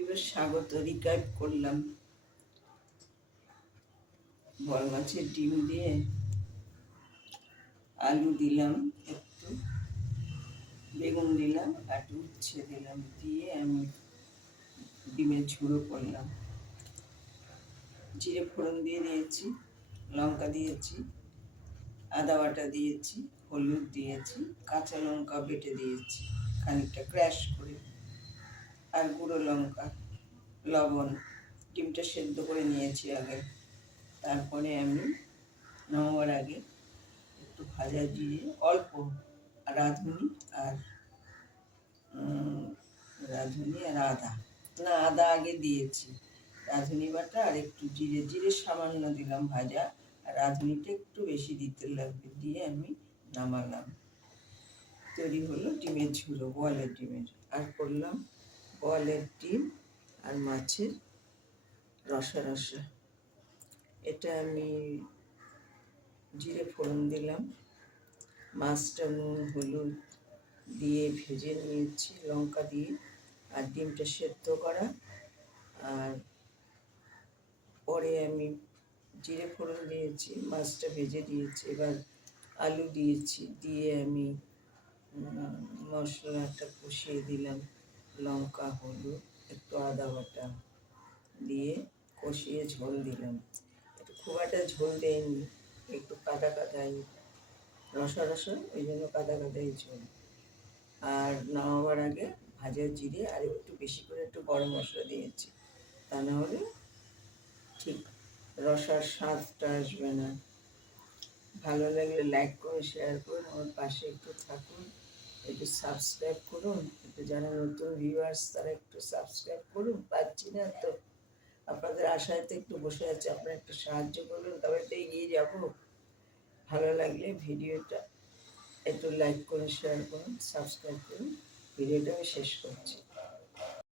এবার স্বাগত রিকাইভ করলাম বড় মাছের ডিম দিয়ে, আলু দিলাম, একটু বেগুন দিলাম, একটু উচ্ছে দিলাম, দিয়ে আমি ডিমের ঝুড়ো করলাম। জিরে ফোড়ন দিয়ে দিয়েছি, লঙ্কা দিয়েছি, আদা বাটা দিয়েছি, হলুদ দিয়েছি, কাঁচা লঙ্কা বেটে দিয়েছি খানিকটা ক্র্যাশ করে, আর গুঁড়ো লঙ্কা, লবণ। ডিমটা সেদ্ধ করে নিয়েছি আগে। তারপরে আমি নামাবার আগে একটু ভাজা জিরে, অল্প রাঁধুনি আর আদা, না আদা আগে দিয়েছি, রাঁধুনি বাটা আর একটু জিরে, জিরে সামান্য দিলাম ভাজা, আর রাঁধুনিটা একটু বেশি দিতে লাগবে, দিয়ে আমি নামালাম। তৈরি হলো ডিমের ঝুড়ো, বোয়ালের ডিমের। আর করলাম বোয়ালের ডিম আর মাছের রসা রসা। এটা আমি জিরে ফোড়ন দিলাম, মাছটা নুন হলুদ দিয়ে ভেজে নিয়েছি লঙ্কা দিয়ে, আর ডিমটা সেদ্ধ করা। আর পরে আমি জিরে ফোড়ন দিয়েছি, মাছটা ভেজে দিয়েছি, এবার আলু দিয়েছি, দিয়ে আমি মশলাটা কষিয়ে দিলাম, লঙ্কা হলুদ একটু আদা বাটা দিয়ে কষিয়ে ঝোল দিলাম। একটু খুব একটা ঝোল দেয়নি, একটু কাদা কাদাই রসা রসা, ওই জন্য কাদা কাদাই ঝোল। আর নামাবার আগে ভাজা জিরে আর একটু বেশি করে একটু গরম মশলা দিয়েছি, তা নাহলে ঠিক রসার স্বাদটা আসবে না। ভালো লাগলে লাইক করে শেয়ার করুন, আমার পাশে একটু থাকুন, একটু সাবস্ক্রাইব করুন, একটু যারা নতুন ভিউয়ার্স তারা একটু সাবস্ক্রাইব করুন। পাচ্ছি না তো, আপনাদের আশায় তো একটু বসে আছে, আপনারা একটু সাহায্য করুন, তবে তো এগিয়ে যাব। ভালো লাগলে ভিডিওটা একটু লাইক করুন, শেয়ার করুন, সাবস্ক্রাইব করুন। ভিডিওটা আমি শেষ করছি।